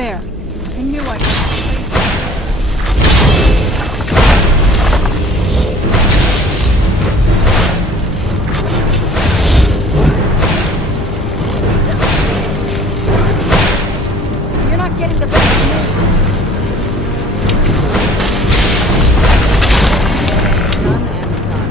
there? I knew I was. You're not getting the best of me. Done and done.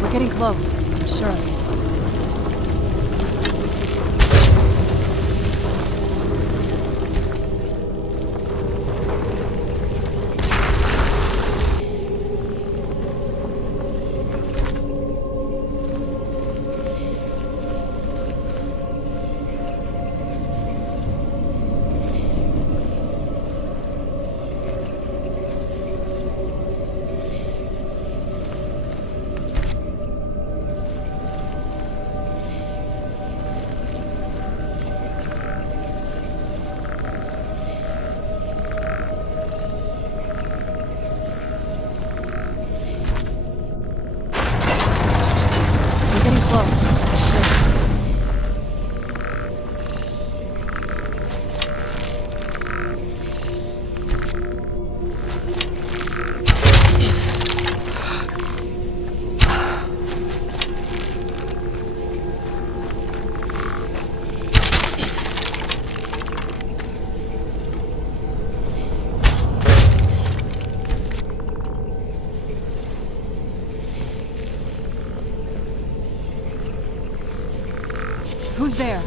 We're getting close. I'm sure of it. We're getting close. Shit. Who's there?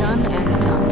Done and done.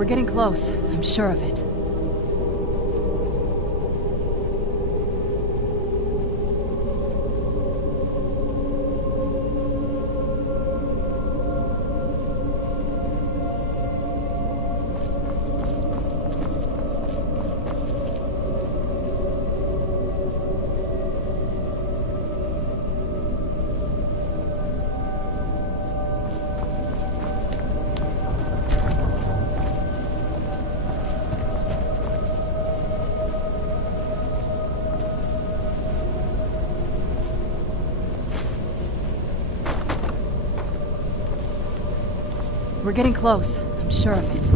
We're getting close. I'm sure of it. We're getting close. I'm sure of it.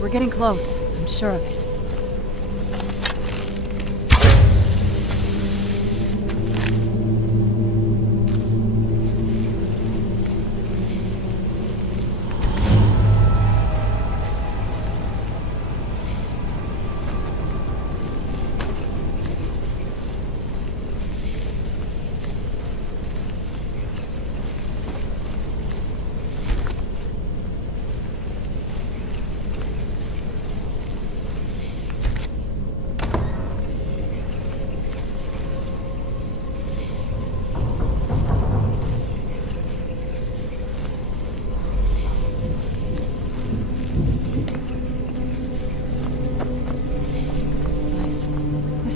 We're getting close. I'm sure of it.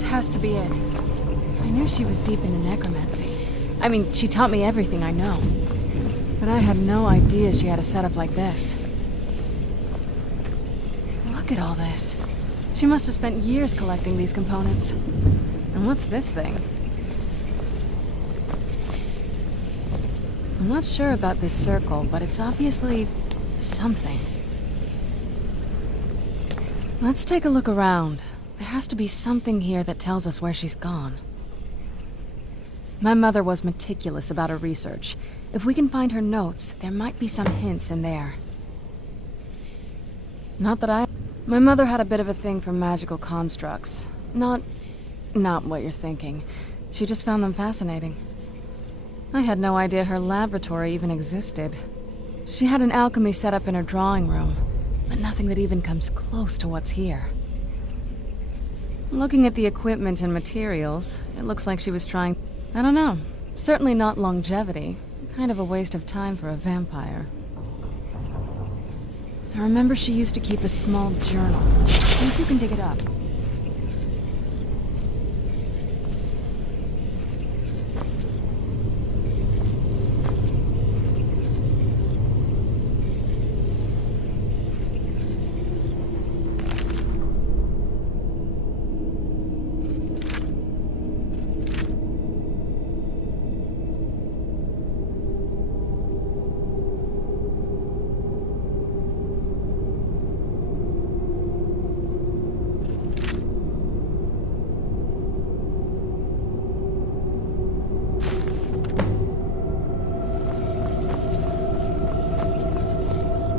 Has to be it. I knew she was deep into necromancy. I mean, she taught me everything I know. But I had no idea she had a setup like this. Look at all this. She must have spent years collecting these components. And what's this thing? I'm not sure about this circle, but it's obviously something. Let's take a look around. There has to be something here that tells us where she's gone. My mother was meticulous about her research. If we can find her notes, there might be some hints in there. My mother had a bit of a thing for magical constructs. Not what you're thinking. She just found them fascinating. I had no idea her laboratory even existed. She had an alchemy set up in her drawing room, but nothing that even comes close to what's here. Looking at the equipment and materials, it looks like she was trying... I don't know. Certainly not longevity. Kind of a waste of time for a vampire. I remember she used to keep a small journal. See if you can dig it up.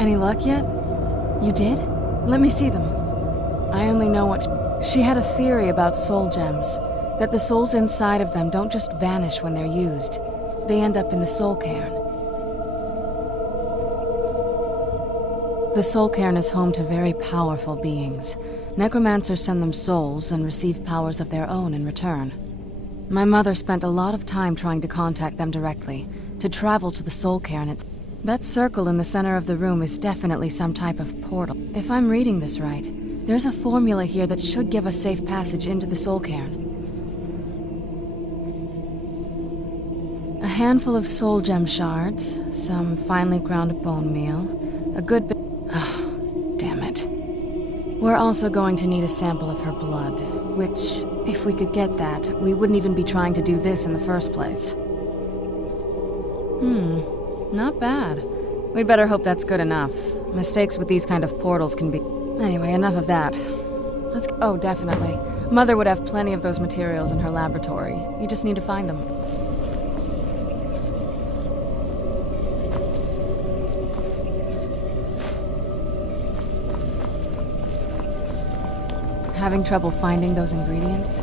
Any luck yet? You did? Let me see them. I only know what... She had a theory about soul gems. That the souls inside of them don't just vanish when they're used. They end up in the soul cairn. The soul cairn is home to very powerful beings. Necromancers send them souls and receive powers of their own in return. My mother spent a lot of time trying to contact them directly, to travel to the soul cairn. That circle in the center of the room is definitely some type of portal. If I'm reading this right, there's a formula here that should give us safe passage into the soul cairn. A handful of soul gem shards, some finely ground bone meal, a good bit... Oh, damn it. We're also going to need a sample of her blood, which, if we could get that, we wouldn't even be trying to do this in the first place. Not bad. We'd better hope that's good enough. Mistakes with these kind of portals can be... Anyway, enough of that. Oh, definitely. Mother would have plenty of those materials in her laboratory. You just need to find them. Having trouble finding those ingredients?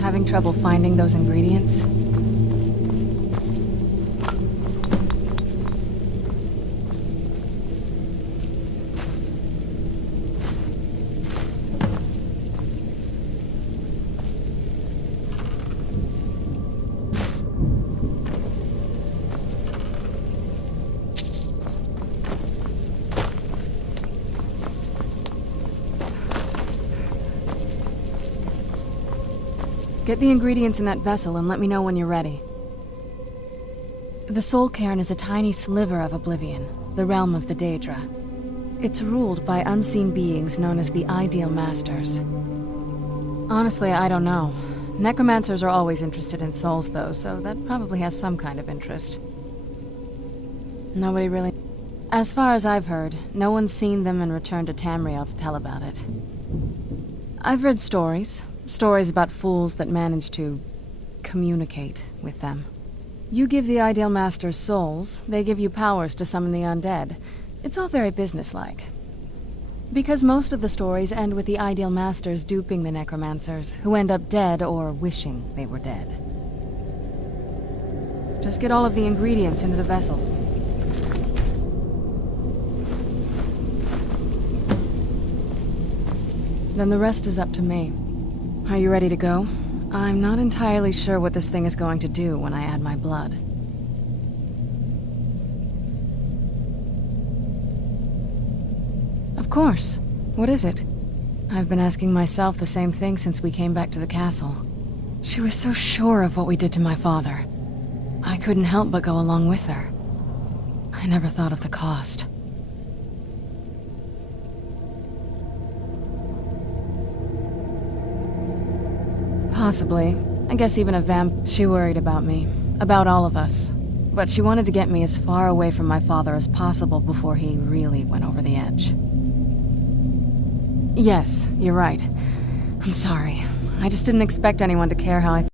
Having trouble finding those ingredients? Get the ingredients in that vessel and let me know when you're ready. The Soul Cairn is a tiny sliver of Oblivion, the realm of the Daedra. It's ruled by unseen beings known as the Ideal Masters. Honestly, I don't know. Necromancers are always interested in souls, though, so that probably has some kind of interest. Nobody really... As far as I've heard, no one's seen them and returned to Tamriel to tell about it. I've read stories. Stories about fools that manage to communicate with them. You give the Ideal Masters souls, they give you powers to summon the undead. It's all very businesslike. Because most of the stories end with the Ideal Masters duping the necromancers, who end up dead or wishing they were dead. Just get all of the ingredients into the vessel. Then the rest is up to me. Are you ready to go? I'm not entirely sure what this thing is going to do when I add my blood. Of course. What is it? I've been asking myself the same thing since we came back to the castle. She was so sure of what we did to my father. I couldn't help but go along with her. I never thought of the cost. Possibly. I guess even a vamp... She worried about me. About all of us. But she wanted to get me as far away from my father as possible before he really went over the edge. Yes, you're right. I'm sorry. I just didn't expect anyone to care how I